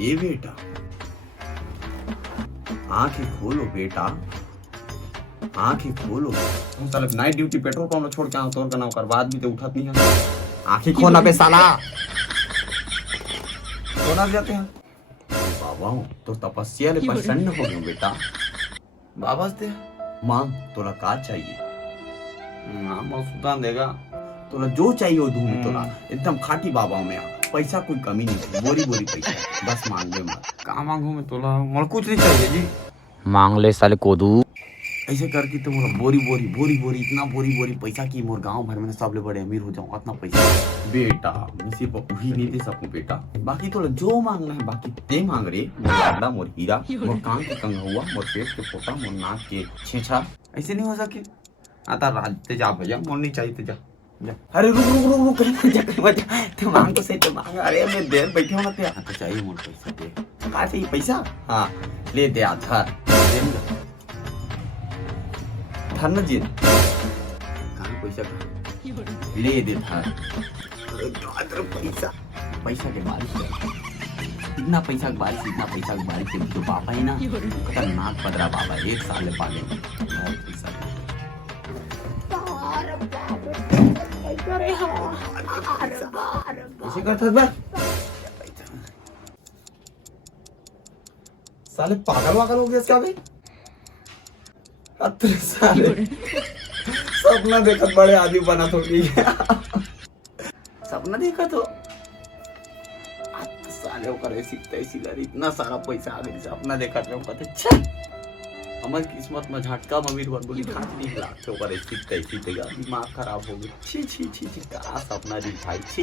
ये बेटा, आंखें खोलो बेटा, आंखें खोलो। तुम साले नाइट ड्यूटी पेट्रोल पंप में छोड़ के आओ, तोर का नाव कर बाद भी तो उठत नहीं है। आंखें खोना बे साला, सोना जाते हैं। बाबा तो तपस्या ले प्रसन्न हो गयो बेटा। बाबा से मांग, तोला का चाहिए? सुल्तान देगा, तोला जो चाहिए वो दूंगी तोला। एकदम खाटी बाबा में पैसा कोई कमी नहीं, बोरी बोरी पैसा, बस मांग ले मत। कहाँ मांगू मैं तोला, मोला कुछ नहीं चाहिए जी। मांग ले साले कोदू। ऐसे करके तो मोला बोरी बोरी बोरी बोरी इतना बोरी बोरी पैसा की मोर गांव भर में सबले बड़े अमीर हो जाऊं, इतना पैसा। बेटा मैं सिर्फ वही नहीं दे सकूं बेटा, बाकी तोला जो मांगना है बाकी ते मांग रे। मोर लाडला, मोर हीरा, मोर कान के कंगहुआ, मोर पेट के पोटा, मोर नाक के छेछा, ऐसे नहीं हो सके। आता राज ते जा भैया, मोर नहीं चाहिए ते जा। अरे रुक रुक रुक रुक, तू मांग तो सही, तो मांग। अरे मैं देर बैठे हो ना ते। तो चाहिए मोर पैसा, दे का चाहिए पैसा? हाँ ले दे आधार धर जी, कहाँ पैसा कहाँ ले दे धर। पैसा पैसा के बारिश है, इतना पैसा के बारिश, इतना पैसा के बारिश है। जो पापा है ना खतरनाक पदरा बाबा, एक साल ले पाले पैसा। ऐसे करता बे साले, पागल वागल हो गया इसका भी। अरे साले सपना देखा बड़े आदमी बना तो सपना देखा तो साले करे सीखते इतना सारा पैसा आ गई। सपना देखा तो कहते हमारी किस्मत में झटका अमीर बन बोली खास नहीं लाते, सीखते दिमाग खराब हो गई। छी छी छी छी, क्या सपना दिखाई छी।